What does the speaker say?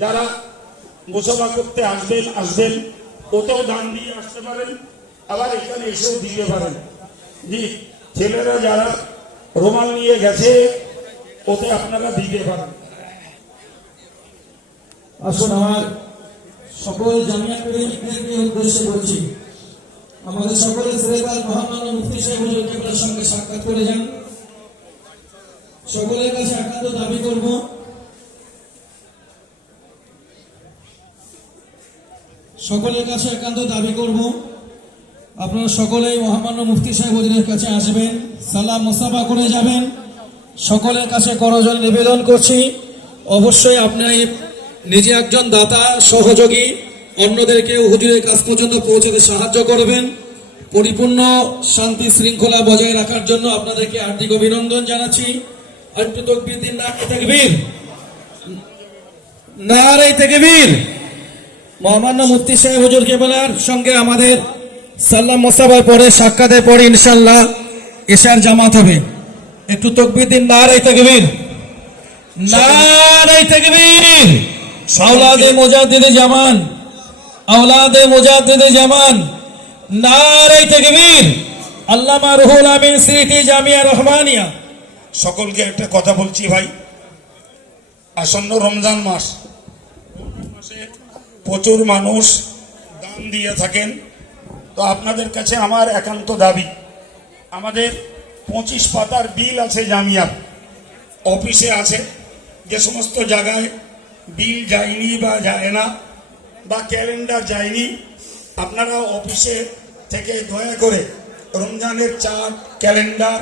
যারা মুসাফা করতে আসবেন ওতেও দান দিয়ে আসতে পারেন, আবার এখানে এসেও দিতে পারেন। জি, ছেলেরা যারা রুমাল নিয়ে গেছে ওতে আপনারা দিতে পারেন। আসুন, আমার সকল জামিয়া প্রেমীদেরকে উদ্দেশ্য করছি, আমাদের সকলের শ্রেতার মহামান্য মুফতি সাহেব হুজুর কেবলার সঙ্গে সাক্ষাৎ করে যান। সকলের কাছে একান্ত দাবি করব, আপনারা সকলেই মহামান্য মুফতি সাহেব হুজুরের কাছে আসবেন, সালাম মুসাফা করে যাবেন। সকলের কাছে করজোড়ে নিবেদন করছি, অবশ্যই আপনি নিজে একজন দাতা, সহযোগী, অন্যদেরকে হুজুরের কাছ পর্যন্ত পৌঁছতে সাহায্য করবেন। পরিপূর্ণ শান্তি শৃঙ্খলা বজায় রাখার জন্য আপনাদেরকে হার্দিক অভিনন্দন জানাচ্ছি। আর একটু তাকবীর দিন, নারে তাকবীর, নারে তাকবীর। মহামান্য মুফতি সাহেব হুজুর কেবলার সঙ্গে আমাদের সালাম মুসাফার পরে, সাক্ষাতের পরে ইনশাআল্লাহ ইশার জামাত হবে। একটু তাকবীর দিন, নারে তাকবীর, নারে তাকবীর। আওলাদে মুজাদ্দিদে জামান, আওলাদে মুজাদ্দিদে জামান, নারে তাকবীর। আল্লামা রুহুল আমিন স্মৃতি জামিয়া রহমানিয়া। সকলকে একটা কথা বলছি ভাই, আসন্ন রমজান মাসে প্রচুর মানুষ দান দিয়ে থাকেন। তো আপনাদের কাছে আমার একান্ত দাবি, আমাদের 25 পাতার বিল আছে জামিয়ার, অফিসে আছে, যে সমস্ত জায়গায় বিল যায়নি বা যায় না বা ক্যালেন্ডার যায়নি, আপনারা অফিসে থেকে দয়া করে রমজানের চার্ট, ক্যালেন্ডার